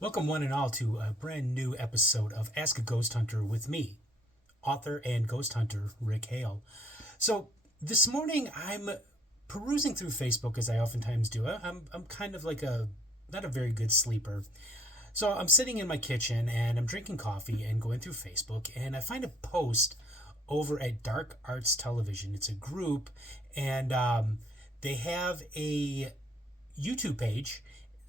Welcome, one and all, to a brand new episode of Ask a Ghost Hunter with me, author and ghost hunter Rick Hale. So, this morning I'm perusing through Facebook as I oftentimes do. I'm kind of like not a very good sleeper. So, I'm sitting in my kitchen and I'm drinking coffee and going through Facebook, and I find a post over at Dark Arts Television. It's a group, and they have a YouTube page,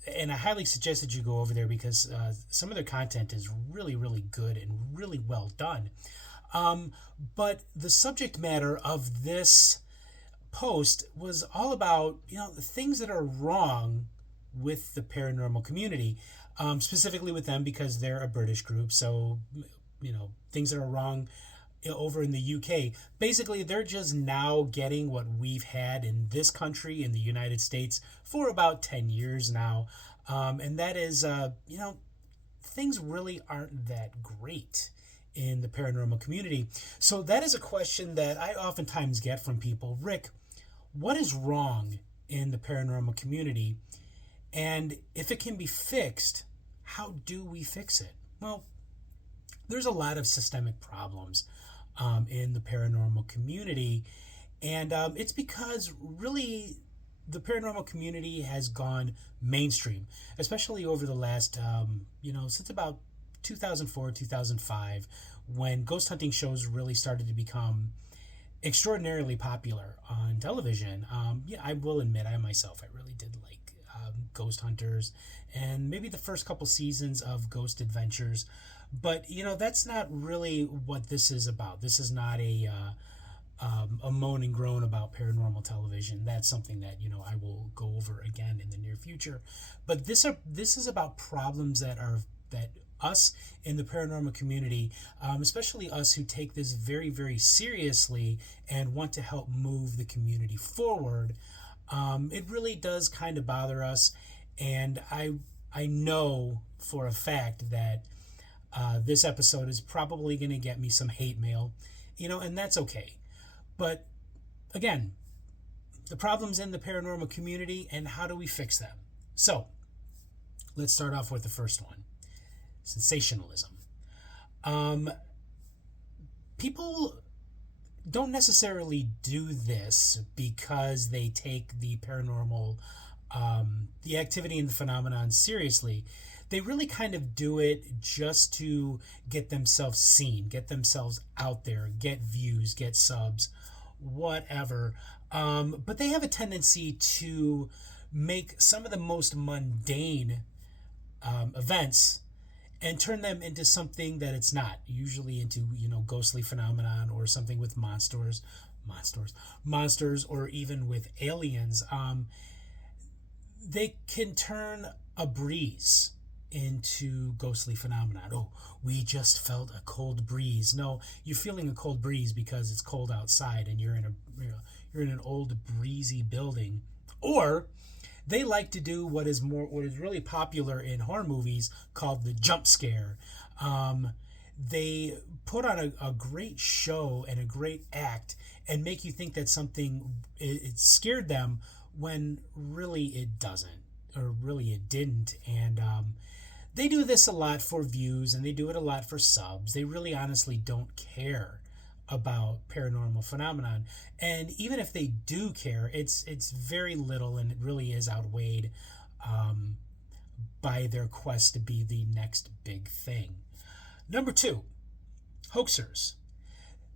and I highly suggest that you go over there because some of their content is really, really good and really well done. Um, but the subject matter of this post was all about, the things that are wrong with the paranormal community, specifically with them because they're a British group. So, things that are wrong over in the UK. Basically, they're just now getting what we've had in this country, in the United States, for about 10 years now. And that is, things really aren't that great in the paranormal community. So, that is a question that I oftentimes get from people. Rick, what is wrong in the paranormal community? And if it can be fixed, how do we fix it? Well, there's a lot of systemic problems in the paranormal community. And it's because really the paranormal community has gone mainstream, especially over the last, since about 2004, 2005, when ghost hunting shows really started to become extraordinarily popular on television. Yeah, I will admit, I myself, I really did like Ghost Hunters and maybe the first couple seasons of Ghost Adventures. But that's not really what this is about. This is not a moan and groan about paranormal television. That's something that I will go over again in the near future. But this is about problems that us in the paranormal community, especially us who take this very, very seriously and want to help move the community forward. It really does kind of bother us, and I know for a fact that this episode is probably going to get me some hate mail, and that's okay. But again, the problems in the paranormal community and how do we fix them? So let's start off with the first one: sensationalism. Um, People don't necessarily do this because they take the paranormal, the activity and the phenomenon seriously. They really kind of do it just to get themselves seen, get themselves out there, get views, get subs, whatever. But they have a tendency to make some of the most mundane events and turn them into something that it's not, usually into ghostly phenomenon or something with monsters, or even with aliens. They can turn a breeze into ghostly phenomenon. Oh, we just felt a cold breeze. No, you're feeling a cold breeze because it's cold outside and you're in an old breezy building. Or they like to do what is really popular in horror movies called the jump scare. They put on a great show and a great act and make you think that something it scared them when really it doesn't, or really it didn't. And they do this a lot for views, and they do it a lot for subs. They really honestly don't care about paranormal phenomenon, and even if they do care, it's very little, and it really is outweighed um, by their quest to be the next big thing. Number two, hoaxers.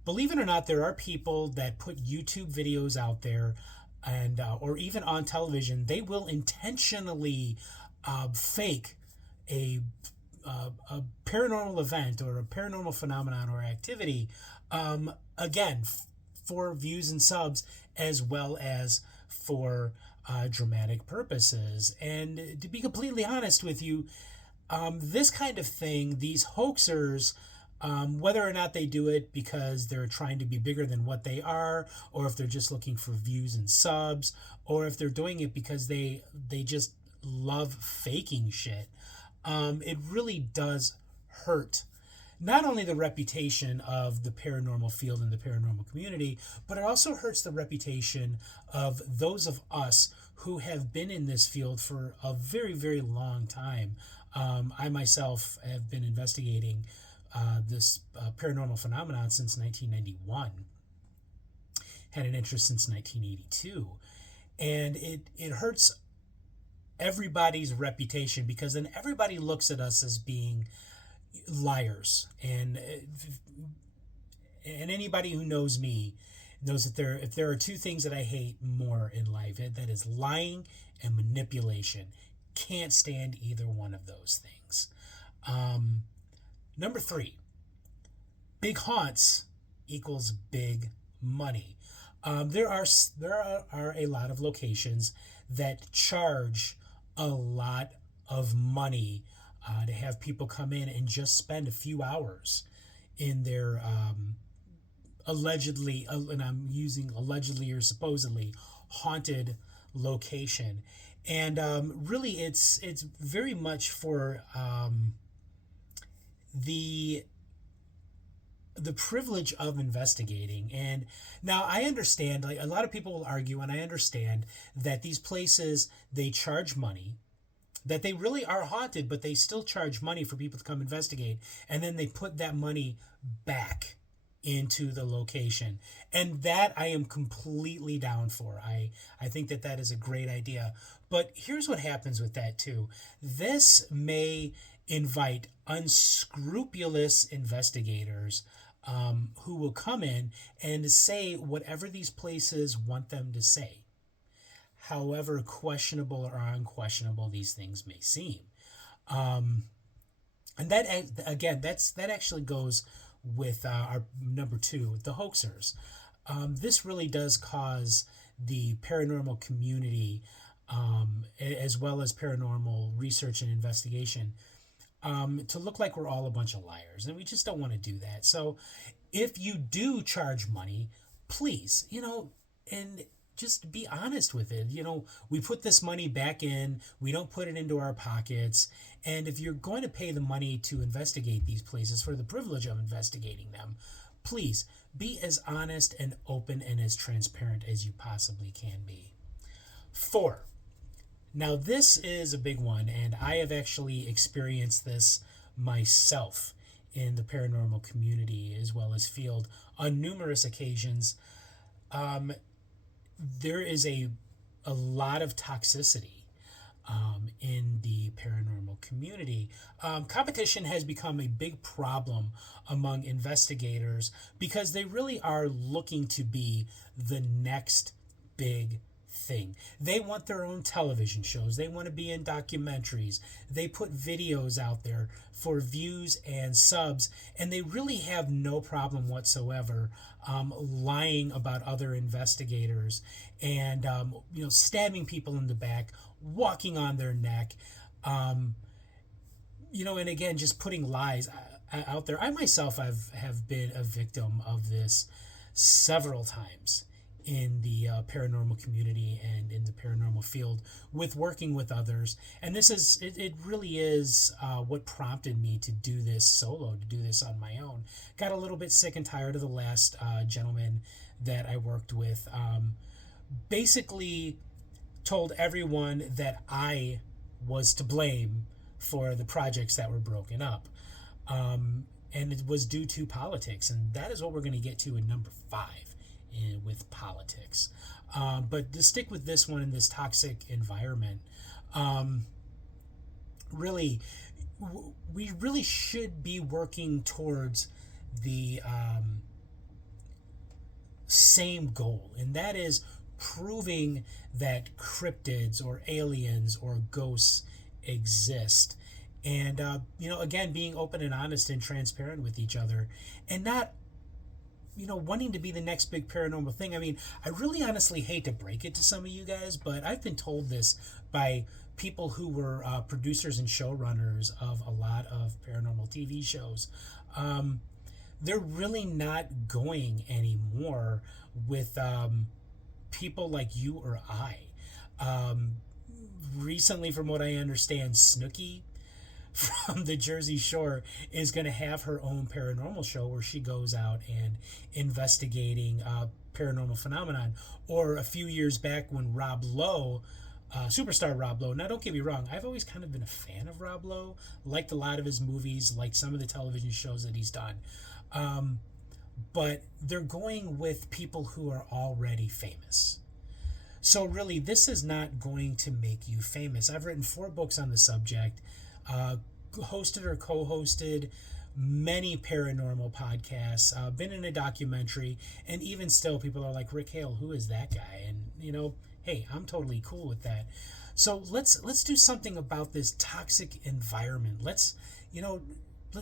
Believe it or not, there are people that put YouTube videos out there, and or even on television. They will intentionally fake a a paranormal event or a paranormal phenomenon or activity, again, for views and subs, as well as for dramatic purposes. And to be completely honest with you, this kind of thing, these hoaxers, whether or not they do it because they're trying to be bigger than what they are, or if they're just looking for views and subs, or if they're doing it because they just love faking shit, it really does hurt not only the reputation of the paranormal field and the paranormal community, but it also hurts the reputation of those of us who have been in this field for a very, very long time. I myself have been investigating this paranormal phenomenon since 1991, had an interest since 1982. And it hurts everybody's reputation, because then everybody looks at us as being liars. And anybody who knows me knows that if there are two things that I hate more in life, that is lying and manipulation. Can't stand either one of those things. Number 3, big haunts equals big money. There are a lot of locations that charge a lot of money to have people come in and just spend a few hours in their allegedly, and I'm using allegedly or supposedly, haunted location. And really, it's very much for the privilege of investigating. And now I understand, like, a lot of people will argue, and I understand that these places, they charge money, that they really are haunted, but they still charge money for people to come investigate, and then they put that money back into the location. And that I am completely down for. I think that is a great idea. But here's what happens with that too. This may invite unscrupulous investigators who will come in and say whatever these places want them to say, however questionable or unquestionable these things may seem. And that, again, that actually goes with our number 2, the hoaxers. This really does cause the paranormal community, as well as paranormal research and investigation, to look like we're all a bunch of liars, and we just don't want to do that. So if you do charge money, please, and just be honest with it. We put this money back in, we don't put it into our pockets. And if you're going to pay the money to investigate these places for the privilege of investigating them, please be as honest and open and as transparent as you possibly can be. 4, now this is a big one, and I have actually experienced this myself in the paranormal community as well as field on numerous occasions. There is a lot of toxicity in the paranormal community. Competition has become a big problem among investigators because they really are looking to be the next big thing. They want their own television shows. They want to be in documentaries. They put videos out there for views and subs, and they really have no problem whatsoever lying about other investigators and stabbing people in the back, walking on their neck, and again, just putting lies out there. I myself have been a victim of this several times in the paranormal community and in the paranormal field with working with others. And it really is what prompted me to do this solo, to do this on my own. Got a little bit sick and tired of the last gentleman that I worked with. Basically told everyone that I was to blame for the projects that were broken up. And it was due to politics. And that is what we're going to get to in number 5. With politics. But to stick with this one in this toxic environment, we really should be working towards the same goal, and that is proving that cryptids or aliens or ghosts exist. And, again, being open and honest and transparent with each other, and not wanting to be the next big paranormal thing. I mean, I really honestly hate to break it to some of you guys, but I've been told this by people who were producers and showrunners of a lot of paranormal TV shows. They're really not going anymore with people like you or I. Recently, from what I understand, Snooki from the Jersey Shore is going to have her own paranormal show where she goes out and investigating paranormal phenomenon. Or a few years back when Rob Lowe superstar Rob Lowe. Now, don't get me wrong, I've always kind of been a fan of Rob Lowe, liked a lot of his movies, liked some of the television shows that he's done. But they're going with people who are already famous. So really, this is not going to make you famous. I've written 4 books on the subject, hosted or co-hosted many paranormal podcasts, been in a documentary, and even still people are like, Rick Hale, who is that guy? And hey, I'm totally cool with that. So let's do something about this toxic environment. Let's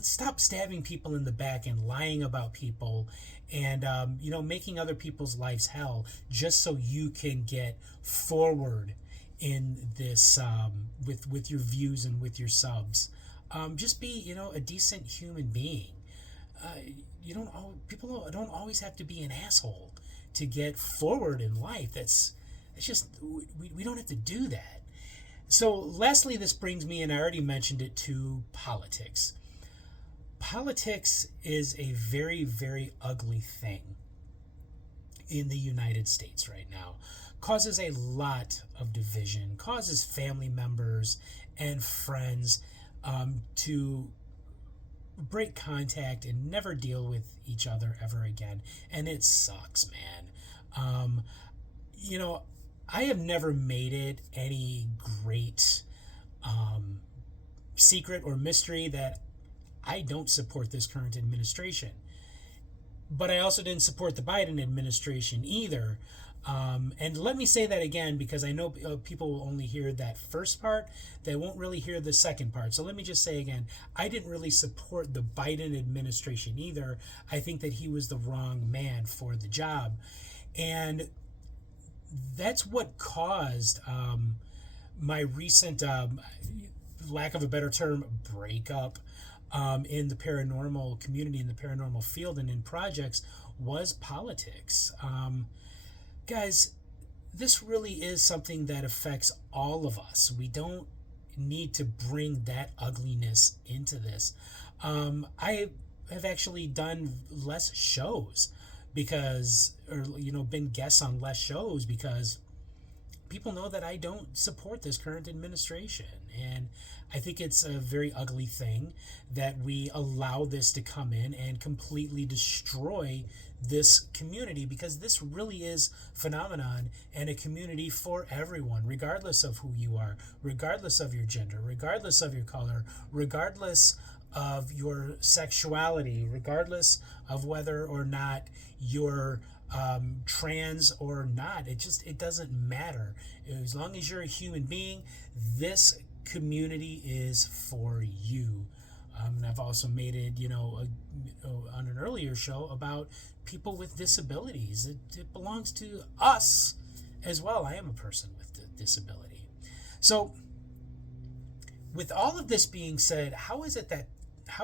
stop stabbing people in the back and lying about people, and making other people's lives hell just so you can get forward in this, with your views and with your subs. Just be a decent human being. People don't always have to be an asshole to get forward in life. It's just we don't have to do that. So lastly, this brings me, and I already mentioned it, to politics. Politics is a very, very ugly thing in the United States right now. Causes a lot of division, causes family members and friends to break contact and never deal with each other ever again. And it sucks, man. I have never made it any great secret or mystery that I don't support this current administration. But I also didn't support the Biden administration either. And let me say that again, because I know people will only hear that first part. They won't really hear the second part. So let me just say again, I didn't really support the Biden administration either. I think that he was the wrong man for the job. And that's what caused my recent, lack of a better term, breakup in the paranormal community, in the paranormal field, and in projects, was politics. Guys, this really is something that affects all of us. We don't need to bring that ugliness into this. I have actually done less shows been guests on less shows because people know that I don't support this current administration. And I think it's a very ugly thing that we allow this to come in and completely destroy this community, because this really is phenomenon and a community for everyone, regardless of who you are, regardless of your gender, regardless of your color, regardless of your sexuality, regardless of whether or not you're trans or not. It doesn't matter. As long as you're a human being, this community is for you. And I've also made it, on an earlier show about people with disabilities. It belongs to us as well. I am a person with a disability. So with all of this being said, how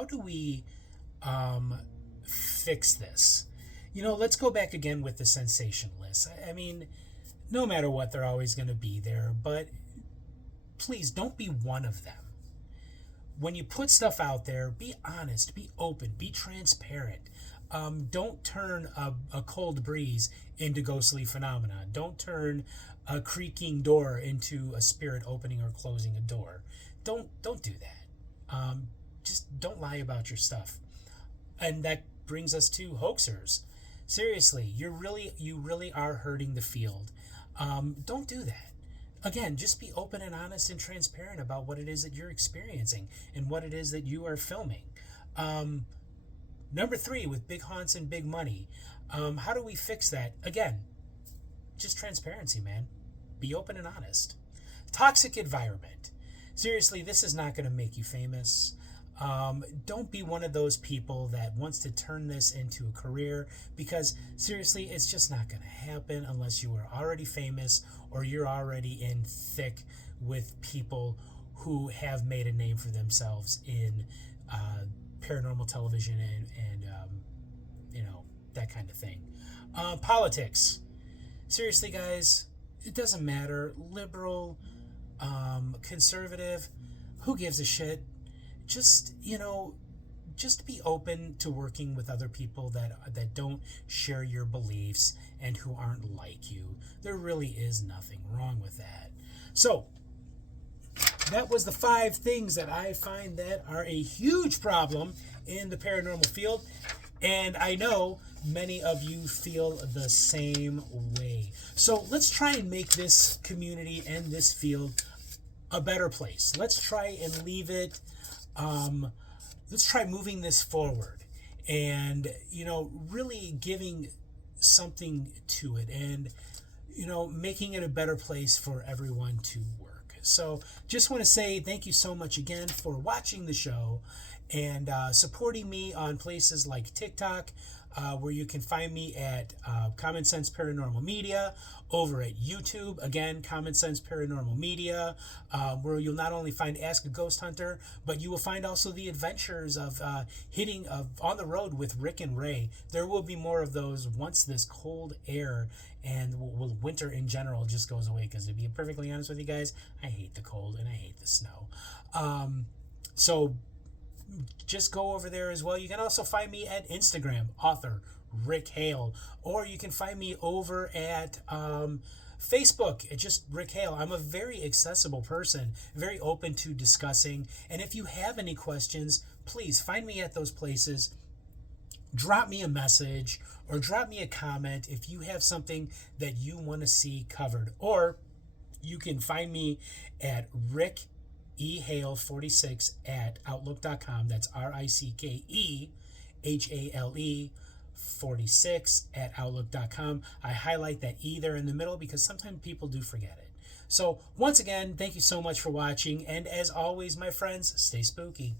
do we fix this? Let's go back again with the sensationalists. I mean, no matter what, they're always going to be there, but please don't be one of them. When you put stuff out there, be honest, be open, be transparent. Don't turn a cold breeze into ghostly phenomena. Don't turn a creaking door into a spirit opening or closing a door. Don't do that. Just don't lie about your stuff. And that brings us to hoaxers. Seriously, you really are hurting the field. Don't do that. Again, just be open and honest and transparent about what it is that you're experiencing and what it is that you are filming. Number 3, with big haunts and big money, how do we fix that? Again, just transparency, man. Be open and honest. Toxic environment. Seriously, this is not going to make you famous. Don't be one of those people that wants to turn this into a career, because seriously, it's just not going to happen unless you are already famous or you're already in thick with people who have made a name for themselves in paranormal television and that kind of thing. Politics. Seriously, guys, it doesn't matter. Liberal, conservative, who gives a shit? Just be open to working with other people that don't share your beliefs and who aren't like you. There really is nothing wrong with that. So that was the 5 things that I find that are a huge problem in the paranormal field. And I know many of you feel the same way. So let's try and make this community and this field a better place. Let's try and leave it, let's try moving this forward and, really giving something to it and, making it a better place for everyone to work. So just want to say thank you so much again for watching the show and supporting me on places like TikTok, where you can find me at Common Sense Paranormal Media, over at YouTube, again, Common Sense Paranormal Media, where you'll not only find Ask a Ghost Hunter, but you will find also the adventures of On the Road with Rick and Ray. There will be more of those once this cold air and winter in general just goes away, because to be perfectly honest with you guys, I hate the cold and I hate the snow. So just go over there as well. You can also find me at Instagram, author Rick Hale, or you can find me over at Facebook. It's just Rick Hale. I'm a very accessible person, very open to discussing. And if you have any questions, please find me at those places. Drop me a message or drop me a comment if you have something that you want to see covered. Or you can find me at rickehale46 at outlook.com. That's RICKEHALE 46 at outlook.com. I highlight that E there in the middle because sometimes people do forget it. So once again, thank you so much for watching. And as always, my friends, stay spooky.